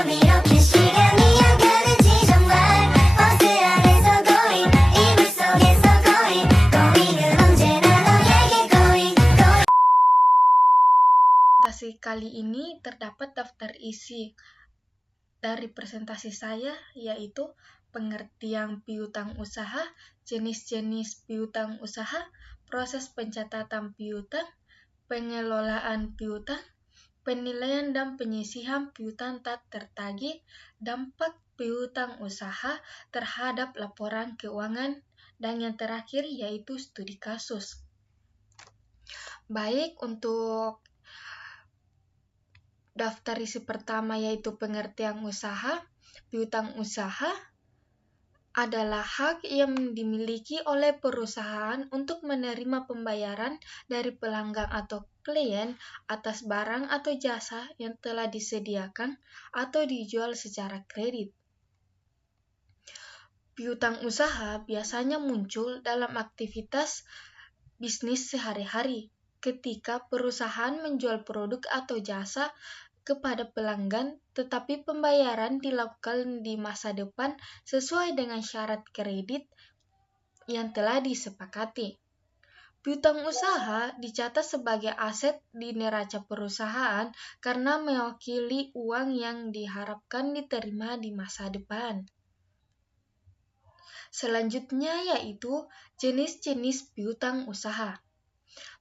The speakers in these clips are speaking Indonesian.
밤 이렇게 시간이 안 가는지 정말 버스 안에서 going 이불 속에서 going 언제나 너에게 going Presentasi kali ini terdapat daftar isi dari presentasi saya, yaitu pengertian piutang usaha, jenis-jenis piutang usaha, proses pencatatan piutang, pengelolaan piutang, penilaian dan penyisihan piutang tak tertagih, dampak piutang usaha terhadap laporan keuangan, dan yang terakhir yaitu studi kasus. Baik, untuk daftar isi pertama yaitu pengertian usaha. Piutang usaha adalah hak yang dimiliki oleh perusahaan untuk menerima pembayaran dari pelanggan atau klien atas barang atau jasa yang telah disediakan atau dijual secara kredit. Piutang usaha biasanya muncul dalam aktivitas bisnis sehari-hari ketika perusahaan menjual produk atau jasa kepada pelanggan, tetapi pembayaran dilakukan di masa depan sesuai dengan syarat kredit yang telah disepakati. Piutang usaha dicatat sebagai aset di neraca perusahaan karena mewakili uang yang diharapkan diterima di masa depan. Selanjutnya yaitu jenis-jenis piutang usaha.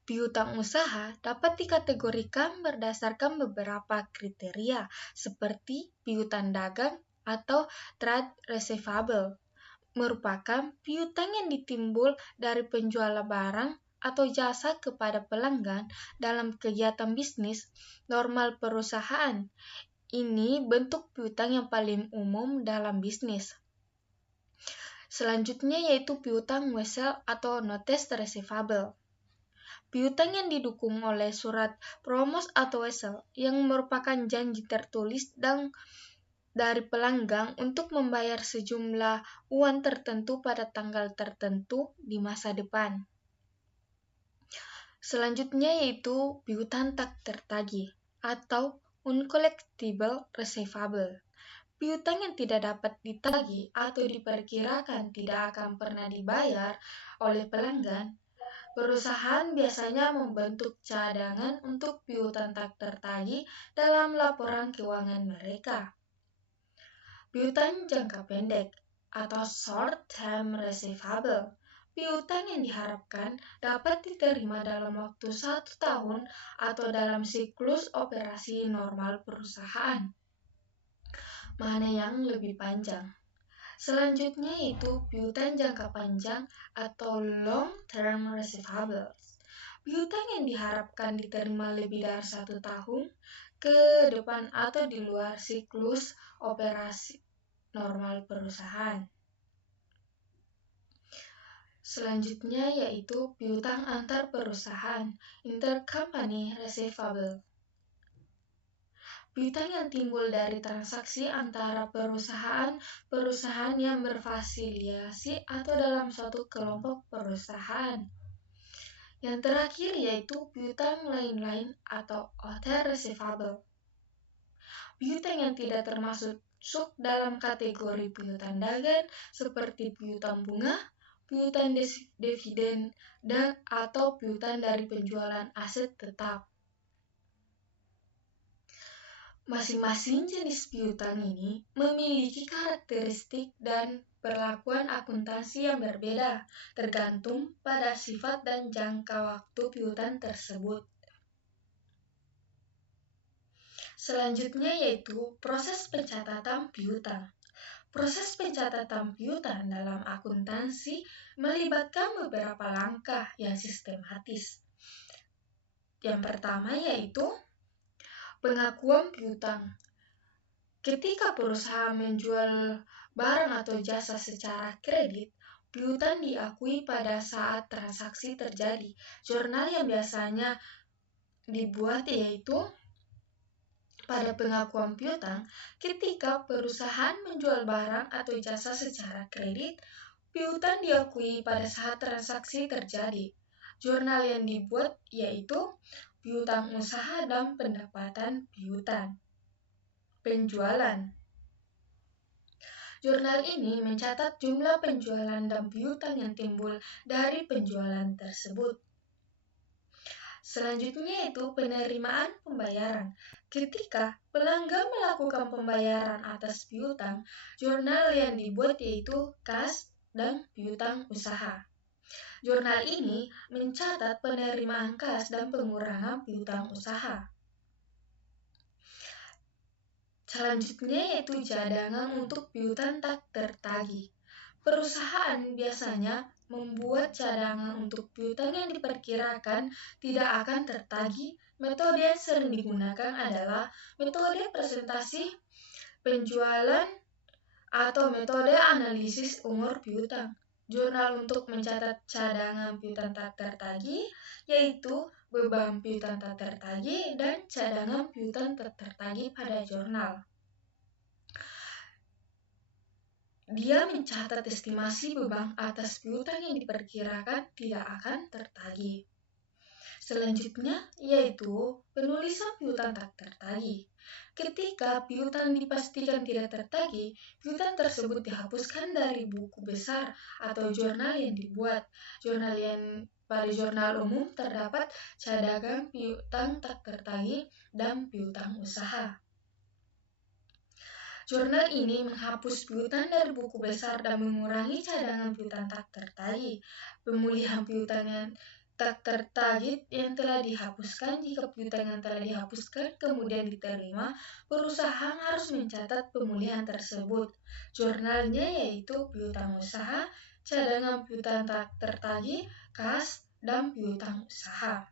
Piutang usaha dapat dikategorikan berdasarkan beberapa kriteria, seperti piutang dagang atau trade receivable, merupakan piutang yang ditimbul dari penjualan barang atau jasa kepada pelanggan dalam kegiatan bisnis normal perusahaan. Ini bentuk piutang yang paling umum dalam bisnis. Selanjutnya yaitu piutang wesel atau notes receivable. Piutang yang didukung oleh surat promos atau wesel yang merupakan janji tertulis dari pelanggan untuk membayar sejumlah uang tertentu pada tanggal tertentu di masa depan. Selanjutnya yaitu piutang tak tertagih atau uncollectible receivable. Piutang yang tidak dapat ditagih atau diperkirakan tidak akan pernah dibayar oleh pelanggan. Perusahaan biasanya membentuk cadangan untuk piutang tak tertagih dalam laporan keuangan mereka. Piutang jangka pendek atau short-term receivable. Piutang yang diharapkan dapat diterima dalam waktu 1 tahun atau dalam siklus operasi normal perusahaan. Mana yang lebih panjang? Selanjutnya yaitu piutang jangka panjang atau long-term receivables. Piutang yang diharapkan diterima lebih dari 1 tahun ke depan atau di luar siklus operasi normal perusahaan. Selanjutnya yaitu piutang antar perusahaan, intercompany receivable. Piutang yang timbul dari transaksi antara perusahaan yang berafiliasi atau dalam suatu kelompok perusahaan. Yang terakhir yaitu piutang lain-lain atau other receivable. Piutang yang tidak termasuk dalam kategori piutang dagang seperti piutang bunga, piutang dividen, dan atau piutang dari penjualan aset tetap. Masing-masing jenis piutang ini memiliki karakteristik dan perlakuan akuntansi yang berbeda, tergantung pada sifat dan jangka waktu piutang tersebut. Selanjutnya yaitu proses pencatatan piutang. Proses pencatatan piutang dalam akuntansi melibatkan beberapa langkah yang sistematis. Yang pertama yaitu pengakuan piutang. Ketika perusahaan menjual barang atau jasa secara kredit, piutang diakui pada saat transaksi terjadi. Jurnal yang biasanya dibuat yaitu pada pengakuan piutang, ketika perusahaan menjual barang atau jasa secara kredit, piutang diakui pada saat transaksi terjadi. Jurnal yang dibuat yaitu piutang usaha dan pendapatan piutang. penjualan. Jurnal ini mencatat jumlah penjualan dan piutang yang timbul dari penjualan tersebut. Selanjutnya yaitu penerimaan pembayaran. Ketika pelanggan melakukan pembayaran atas piutang, jurnal yang dibuat yaitu kas dan piutang usaha. Jurnal ini mencatat penerimaan kas dan pengurangan piutang usaha. Selanjutnya yaitu cadangan untuk piutang tak tertagih. Perusahaan biasanya membuat cadangan untuk piutang yang diperkirakan tidak akan tertagih. Metode yang sering digunakan adalah metode presentasi penjualan atau metode analisis umur piutang. Jurnal untuk mencatat cadangan piutang tak tertagih yaitu beban piutang tak tertagih dan cadangan piutang tak tertagih pada jurnal. Dia mencatat estimasi beban atas piutang yang diperkirakan tidak akan tertagih. Selanjutnya yaitu penulisan piutang tak tertagih. Ketika piutang dipastikan tidak tertagih, piutang tersebut dihapuskan dari buku besar atau jurnal yang dibuat. Pada jurnal umum terdapat cadangan piutang tak tertagih dan piutang usaha. Jurnal ini menghapus piutang dari buku besar dan mengurangi cadangan piutang tak tertagih. Pemulihan piutang yang tak tertagih yang telah dihapuskan. Jika piutang yang telah dihapuskan kemudian diterima, perusahaan harus mencatat pemulihan tersebut. Jurnalnya yaitu piutang usaha, cadangan piutang tak tertagih, kas, dan piutang usaha.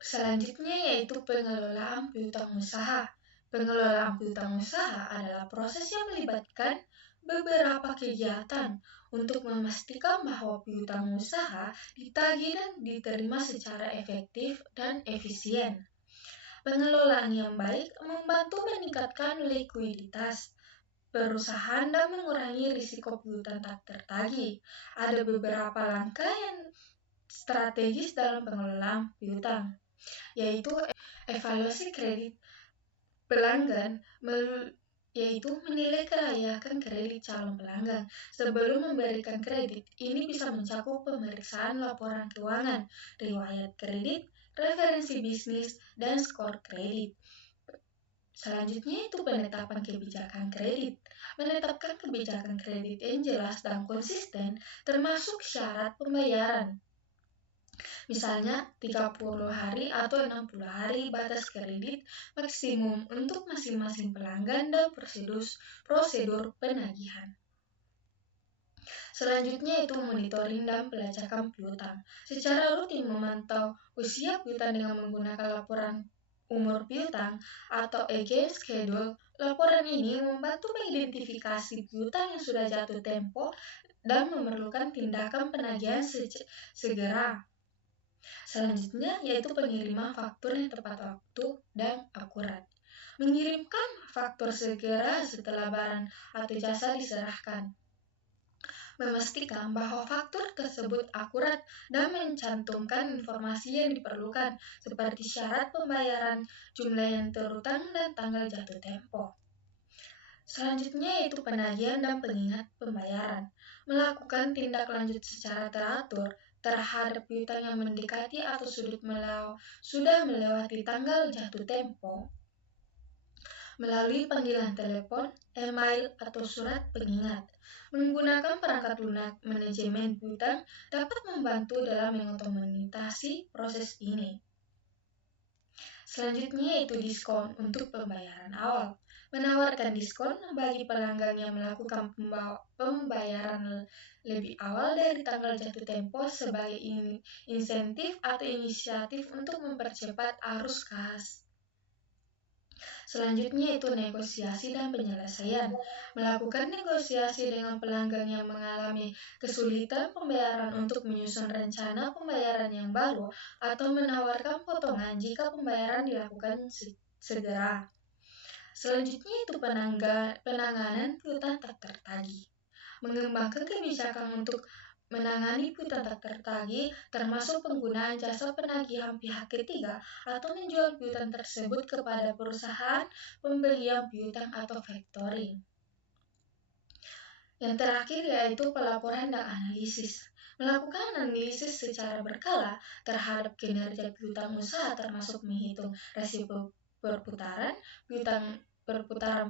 Selanjutnya yaitu pengelolaan piutang usaha. Pengelolaan piutang usaha adalah proses yang melibatkan beberapa kegiatan untuk memastikan bahwa piutang usaha ditagih dan diterima secara efektif dan efisien. Pengelolaan yang baik membantu meningkatkan likuiditas perusahaan dan mengurangi risiko piutang tak tertagih. Ada beberapa langkah yang strategis dalam pengelolaan piutang, yaitu evaluasi kredit pelanggan, yaitu menilai kelayakan kredit calon pelanggan sebelum memberikan kredit. Ini bisa mencakup pemeriksaan laporan keuangan, riwayat kredit, referensi bisnis, dan skor kredit. Selanjutnya itu penetapan kebijakan kredit. Menetapkan kebijakan kredit yang jelas dan konsisten termasuk syarat pembayaran. Misalnya 30 hari atau 60 hari batas kredit maksimum untuk masing-masing pelanggan dan prosedur penagihan. Selanjutnya itu monitoring dan pelacakan piutang. Secara rutin memantau usia piutang dengan menggunakan laporan umur piutang atau against schedule. Laporan ini membantu mengidentifikasi piutang yang sudah jatuh tempo dan memerlukan tindakan penagihan segera. Selanjutnya yaitu pengiriman faktur yang tepat waktu dan akurat. Mengirimkan faktur segera setelah barang atau jasa diserahkan. Memastikan bahwa faktur tersebut akurat dan mencantumkan informasi yang diperlukan seperti syarat pembayaran, jumlah yang terutang, dan tanggal jatuh tempo. Selanjutnya yaitu penagihan dan pengingat pembayaran. Melakukan tindak lanjut secara teratur terhadap piutang yang mendekati atau sudah melewati tanggal jatuh tempo melalui panggilan telepon, email, atau surat pengingat. Menggunakan perangkat lunak manajemen piutang dapat membantu dalam mengotomatisasi proses ini. Selanjutnya yaitu diskon untuk pembayaran awal. Menawarkan diskon bagi pelanggan yang melakukan pembayaran lebih awal dari tanggal jatuh tempo sebagai insentif atau inisiatif untuk mempercepat arus kas. Selanjutnya itu negosiasi dan penyelesaian. Melakukan negosiasi dengan pelanggan yang mengalami kesulitan pembayaran untuk menyusun rencana pembayaran yang baru atau menawarkan potongan jika pembayaran dilakukan segera. Selanjutnya itu penanganan piutang tak tertagih. Mengembangkan kebijakan untuk menangani piutang tak tertagih termasuk penggunaan jasa penagihan pihak ketiga atau menjual piutang tersebut kepada perusahaan pembelian piutang atau factoring. Yang terakhir yaitu pelaporan dan analisis. Melakukan analisis secara berkala terhadap kinerja piutang usaha termasuk menghitung rasio perputaran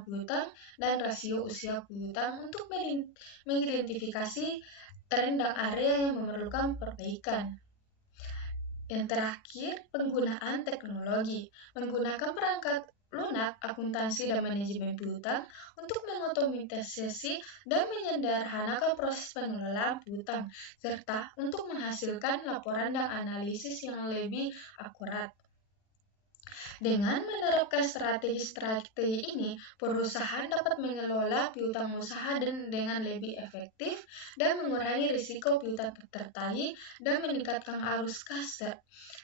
piutang, dan rasio usia piutang untuk mengidentifikasi tren dan area yang memerlukan perbaikan. Yang terakhir, penggunaan teknologi. Menggunakan perangkat lunak, akuntansi, dan manajemen piutang untuk mengotomatisasi dan menyederhanakan proses pengelolaan piutang, serta untuk menghasilkan laporan dan analisis yang lebih akurat. Dengan menerapkan strategi ini, perusahaan dapat mengelola piutang usaha dengan lebih efektif dan mengurangi risiko piutang tertagih dan meningkatkan arus kas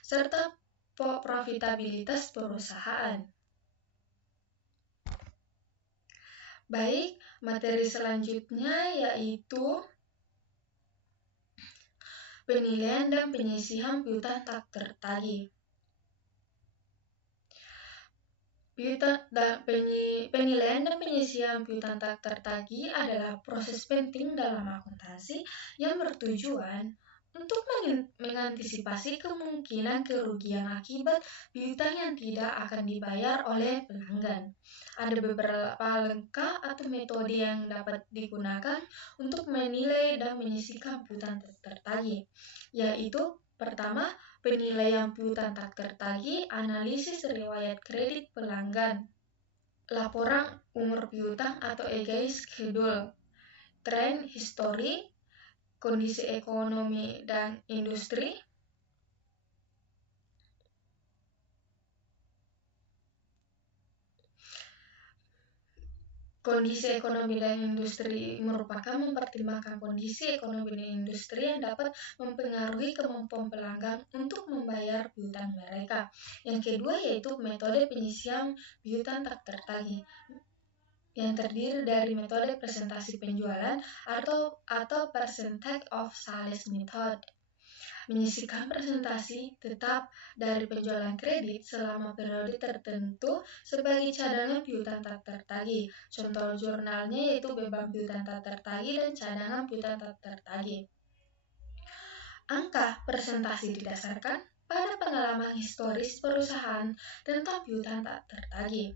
serta profitabilitas perusahaan. Baik, materi selanjutnya yaitu penilaian dan penyisihan piutang tak tertagih. Penilaian dan penyisihan piutang tak tertagih adalah proses penting dalam akuntansi yang bertujuan untuk mengantisipasi kemungkinan kerugian akibat piutang yang tidak akan dibayar oleh pelanggan. Ada beberapa langkah atau metode yang dapat digunakan untuk menilai dan menyisihkan piutang tak tertagih, yaitu pertama, penilaian piutang tak tertagih, analisis riwayat kredit pelanggan, laporan umur piutang atau EGI schedule, tren histori, kondisi ekonomi dan industri, kondisi ekonomi dan industri merupakan mempertimbangkan kondisi ekonomi dan industri yang dapat mempengaruhi kemampuan pelanggan untuk membayar piutang mereka. Yang kedua yaitu metode penyisihan piutang tak tertagih, yang terdiri dari metode presentasi penjualan atau percentage of sales method. Menyisihkan presentasi tetap dari penjualan kredit selama periode tertentu sebagai cadangan piutang tak tertagih. Contoh jurnalnya yaitu beban piutang tak tertagih dan cadangan piutang tak tertagih. Angka presentasi didasarkan pada pengalaman historis perusahaan tentang piutang tak tertagih.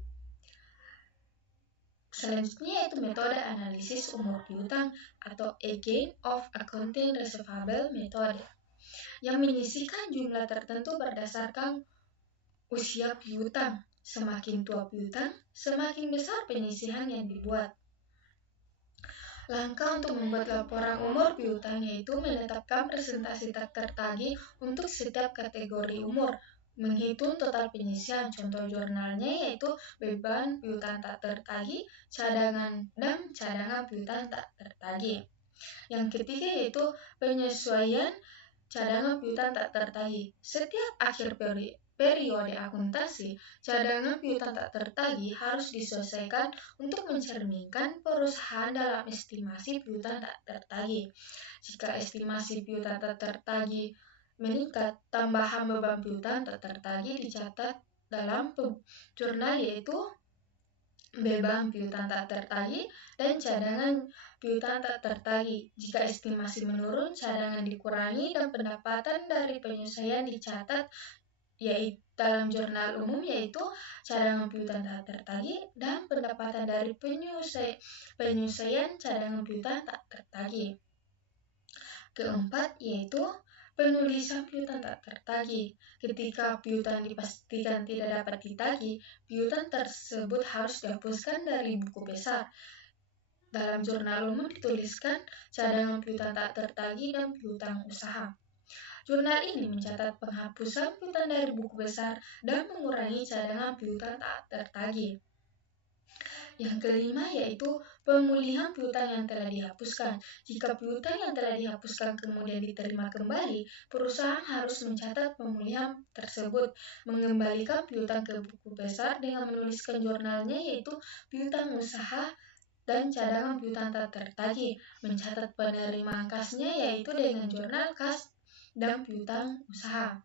Selanjutnya yaitu metode analisis umur piutang atau Again of Accounting Receivable Method, yang menyisihkan jumlah tertentu berdasarkan usia piutang. Semakin tua piutang, semakin besar penyisihan yang dibuat. Langkah untuk membuat laporan umur piutang yaitu menetapkan presentasi tak tertagih untuk setiap kategori umur, menghitung total penyisihan. Contoh jurnalnya yaitu beban piutang tak tertagih, cadangan piutang tak tertagih. Yang ketiga yaitu penyesuaian cadangan piutang tak tertagih. Setiap akhir periode akuntansi, cadangan piutang tak tertagih harus disesuaikan untuk mencerminkan perusahaan dalam estimasi piutang tak tertagih. Jika estimasi piutang tak tertagih meningkat, tambahan beban piutang tak tertagih dicatat dalam jurnal yaitu beban piutang tak tertagih dan cadangan piutang tak tertagih. Jika estimasi menurun, cadangan dikurangi dan pendapatan dari penyelesaian dicatat yaitu dalam jurnal umum yaitu cadangan piutang tak tertagih dan pendapatan dari penyelesaian cadangan piutang tak tertagih. Keempat yaitu penulisan piutang tak tertagih. Ketika piutang dipastikan tidak dapat ditagih, piutang tersebut harus dihapuskan dari buku besar. Dalam jurnal umum dituliskan cadangan piutang tak tertagih dan piutang usaha. Jurnal ini mencatat penghapusan piutang dari buku besar dan mengurangi cadangan piutang tak tertagih. Yang kelima yaitu pemulihan piutang yang telah dihapuskan. Jika piutang yang telah dihapuskan kemudian diterima kembali, perusahaan harus mencatat pemulihan tersebut, mengembalikan piutang ke buku besar dengan menuliskan jurnalnya yaitu piutang usaha dan cadangan piutang tak tertagih, mencatat penerimaan kasnya yaitu dengan jurnal kas dan piutang usaha.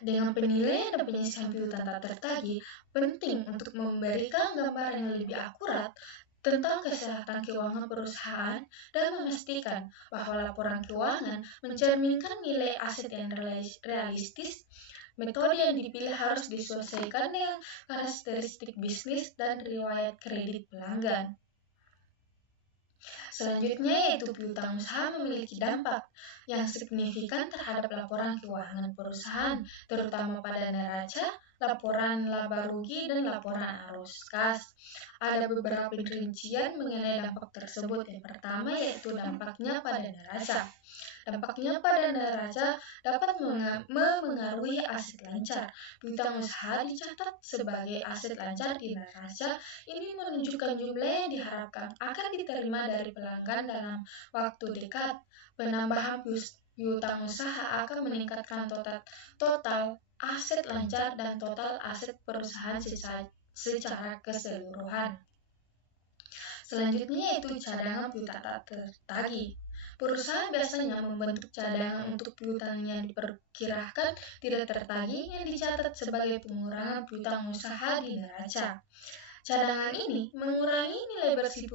Dengan penilaian dan penyelesaian piutang tak tertagih, penting untuk memberikan gambaran yang lebih akurat tentang kesehatan keuangan perusahaan dan memastikan bahwa laporan keuangan mencerminkan nilai aset yang realistis. Metode yang dipilih harus disesuaikan dengan karakteristik bisnis dan riwayat kredit pelanggan. Selanjutnya yaitu piutang usaha memiliki dampak yang signifikan terhadap laporan keuangan perusahaan, terutama pada neraca, laporan laba rugi, dan laporan arus kas. Ada beberapa rincian mengenai dampak tersebut. Yang pertama yaitu dampaknya pada neraca. Dampaknya pada neraca dapat memengaruhi aset lancar. Piutang usaha dicatat sebagai aset lancar di neraca. Ini menunjukkan jumlah yang diharapkan akan diterima dari pelanggan dalam waktu dekat. Penambahan piutang usaha akan meningkatkan total aset lancar dan total aset perusahaan secara keseluruhan. Selanjutnya yaitu cadangan piutang tak tertagih. Perusahaan biasanya membentuk cadangan untuk piutang yang diperkirakan tidak tertagih yang dicatat sebagai pengurangan piutang usaha di neraca. Cadangan ini mengurangi nilai bersih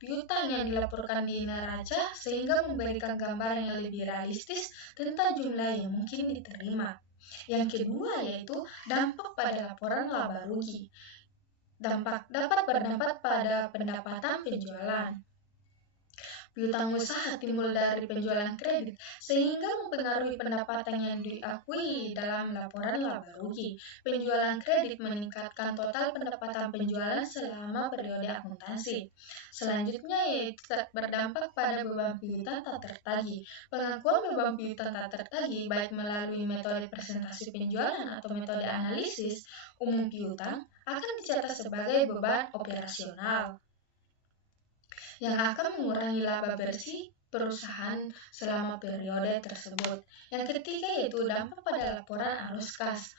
piutang yang dilaporkan di neraca sehingga memberikan gambaran yang lebih realistis tentang jumlah yang mungkin diterima. Yang kedua yaitu dampak pada laporan laba rugi. Dapat berdampak pada pendapatan penjualan. Piutang usaha timbul dari penjualan kredit sehingga mempengaruhi pendapatan yang diakui dalam laporan laba rugi. Penjualan kredit meningkatkan total pendapatan penjualan selama periode akuntansi. Selanjutnya yaitu berdampak pada beban piutang tak tertagih. Pengakuan beban piutang tak tertagih baik melalui metode presentasi penjualan atau metode analisis umum piutang akan dicatat sebagai beban operasional yang akan mengurangi laba bersih perusahaan selama periode tersebut. Yang ketiga yaitu dampak pada laporan arus kas.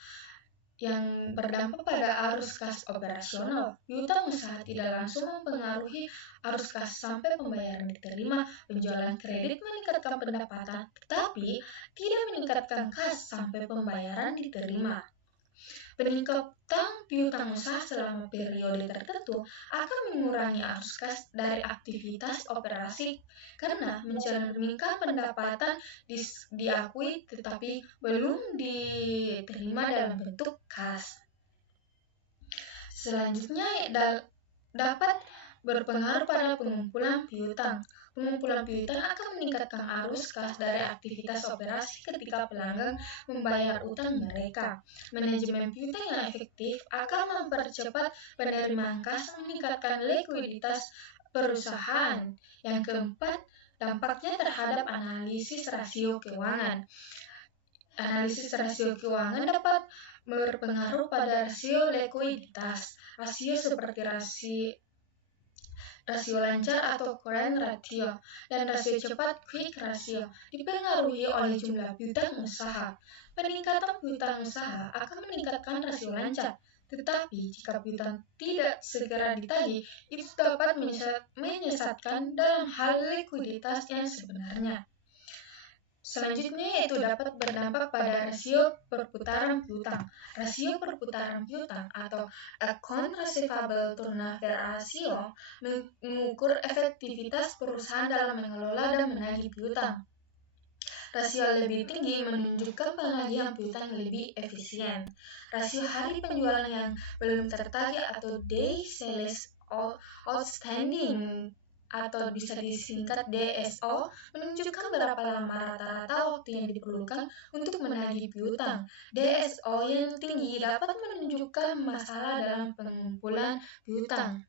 Yang berdampak pada arus kas operasional, piutang usaha tidak langsung mempengaruhi arus kas sampai pembayaran diterima. Penjualan kredit meningkatkan pendapatan, tetapi tidak meningkatkan kas sampai pembayaran diterima. Peningkatan piutang usaha selama periode tertentu akan mengurangi arus kas dari aktivitas operasi karena mencerminkan pendapatan diakui tetapi belum diterima dalam bentuk kas. Selanjutnya dapat berpengaruh pada pengumpulan piutang. Pengumpulan piutang akan meningkatkan arus kas dari aktivitas operasi ketika pelanggan membayar utang mereka. Manajemen piutang yang efektif akan mempercepat penerimaan kas, meningkatkan likuiditas perusahaan. Yang keempat, dampaknya terhadap analisis rasio keuangan. Analisis rasio keuangan dapat berpengaruh pada rasio likuiditas. Rasio seperti rasio lancar atau current ratio dan rasio cepat quick ratio dipengaruhi oleh jumlah piutang usaha. Peningkatan piutang usaha akan meningkatkan rasio lancar, tetapi jika piutang tidak segera ditagih, itu dapat menyesatkan dalam hal likuiditas yang sebenarnya. Selanjutnya yaitu dapat berdampak pada rasio perputaran piutang. Rasio perputaran piutang atau account receivable turnover ratio mengukur efektivitas perusahaan dalam mengelola dan menagih piutang. Rasio lebih tinggi menunjukkan penagihan piutang lebih efisien. Rasio hari penjualan yang belum tertagih atau day sales outstanding atau bisa disingkat DSO menunjukkan berapa lama rata-rata waktu yang diperlukan untuk menagih piutang. DSO yang tinggi dapat menunjukkan masalah dalam pengumpulan piutang.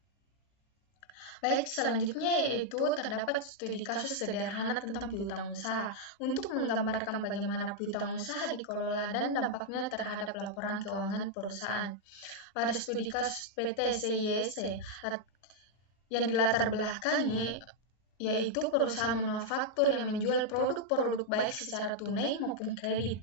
Baik, selanjutnya yaitu terdapat studi kasus sederhana tentang piutang usaha untuk menggambarkan bagaimana piutang usaha dikelola dan dampaknya terhadap laporan keuangan perusahaan. Pada studi kasus PT CIEC yang dilatar belakangi yaitu perusahaan manufaktur yang menjual produk-produk baik secara tunai maupun kredit.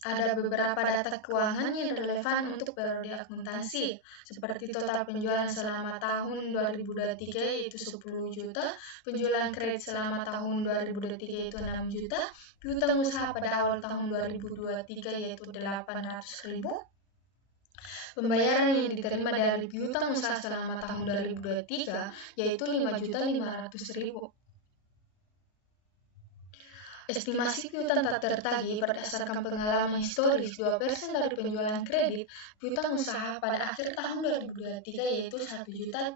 ada beberapa data keuangan yang relevan untuk periode akuntansi, seperti total penjualan selama tahun 2023 yaitu 10 juta, penjualan kredit selama tahun 2023 yaitu 6 juta, piutang usaha pada awal tahun 2023 yaitu 800.000, pembayaran yang diterima dari piutang usaha selama tahun 2023 yaitu 5.500.000. Estimasi piutang tak tertagih berdasarkan pengalaman historis 2% dari penjualan kredit piutang usaha pada akhir tahun 2023 yaitu 1.300.000.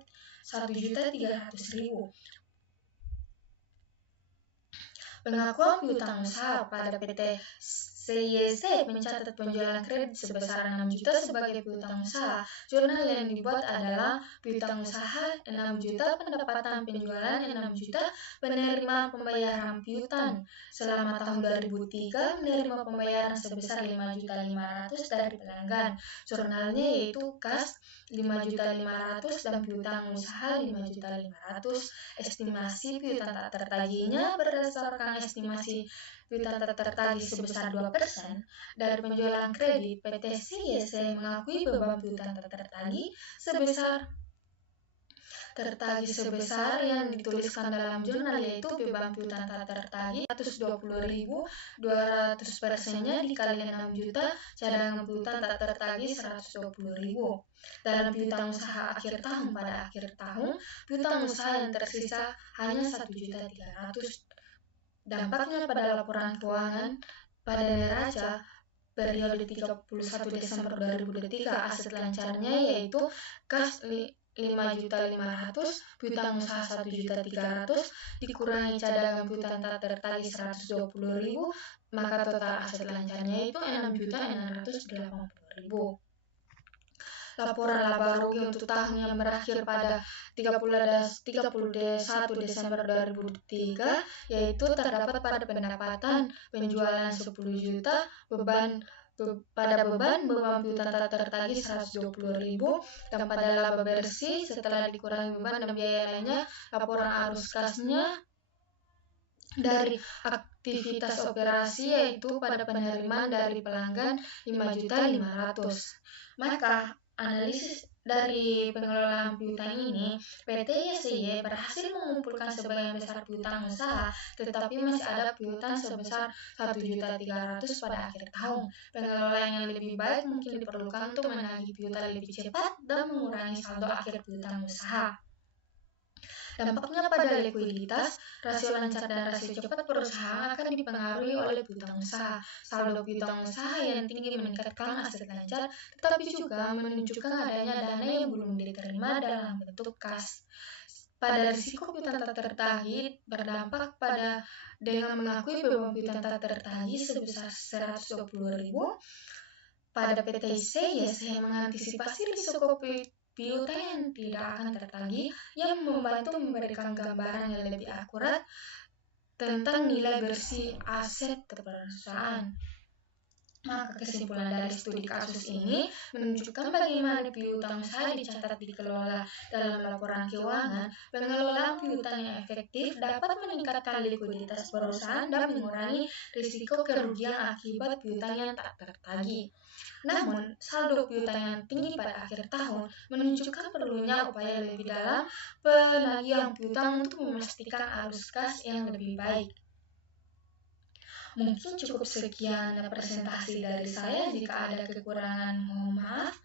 Pengakuan piutang usaha pada PT CYC mencatat penjualan kredit sebesar 6 juta sebagai piutang usaha. Jurnal yang dibuat adalah piutang usaha 6 juta, pendapatan penjualan 6 juta, penerimaan pembayaran piutang selama tahun 2003 menerima pembayaran sebesar 5.500.000 dari pelanggan. Jurnalnya yaitu kas 5.500.000 dan piutang usaha 5.500.000. Estimasi piutang tak tertagihnya berdasarkan estimasi piutang tak tertagih sebesar 2% dari penjualan kredit. PT CYC mengakui beban piutang tak tertagih sebesar yang dituliskan dalam jurnal, yaitu beban piutang tak tertagih 120.000, 200%-nya dikali 6 juta, cadangan piutang tak tertagih 120.000. Dalam piutang usaha akhir tahun, pada akhir tahun, piutang usaha yang tersisa hanya 1.300.000. Dampaknya pada laporan keuangan pada neraca periode 31 Desember 2023, aset lancarnya yaitu kas 5.500.000, piutang usaha 1.300.000, dikurangi cadangan piutang tak tertagih 120.000, maka total aset lancarnya itu 6.680.000. Laporan laba rugi untuk tahun yang berakhir pada 31 Desember 2023 yaitu terdapat pada pendapatan penjualan 10 juta, beban piutang tak tertagih 120.000, dan pada laba bersih setelah dikurangi beban dan biaya lainnya, laporan arus kasnya dari aktivitas operasi yaitu pada penerimaan dari pelanggan 5.500.000. Maka analisis dari pengelolaan piutang ini, PT YCY berhasil mengumpulkan sebagian besar piutang usaha, tetapi masih ada piutang sebesar 1.300.000 pada akhir tahun. Pengelolaan yang lebih baik mungkin diperlukan untuk menagih piutang lebih cepat dan mengurangi saldo akhir piutang usaha. Dampaknya pada likuiditas, rasio lancar dan rasio cepat perusahaan akan dipengaruhi oleh piutang usaha. Saldo piutang usaha yang tinggi meningkatkan aset lancar, tetapi juga menunjukkan adanya dana yang belum diterima dalam bentuk kas. Pada risiko piutang tak tertagih berdampak pada dengan mengakui beban piutang tak tertagih sebesar 120.000, pada PT CYC mengantisipasi risiko piutang yang tidak akan tertagih, yang membantu memberikan gambaran yang lebih akurat tentang nilai bersih aset perusahaan. Maka kesimpulan dari studi kasus ini menunjukkan bagaimana piutang usaha dicatat dikelola dalam laporan keuangan. Pengelolaan piutang yang efektif dapat meningkatkan likuiditas perusahaan dan mengurangi risiko kerugian akibat piutang yang tak tertagih. Namun, saldo piutang yang tinggi pada akhir tahun menunjukkan perlunya upaya lebih dalam penagihan piutang untuk memastikan arus kas yang lebih baik. Mungkin cukup sekian presentasi dari saya. Jika ada kekurangan, mohon maaf.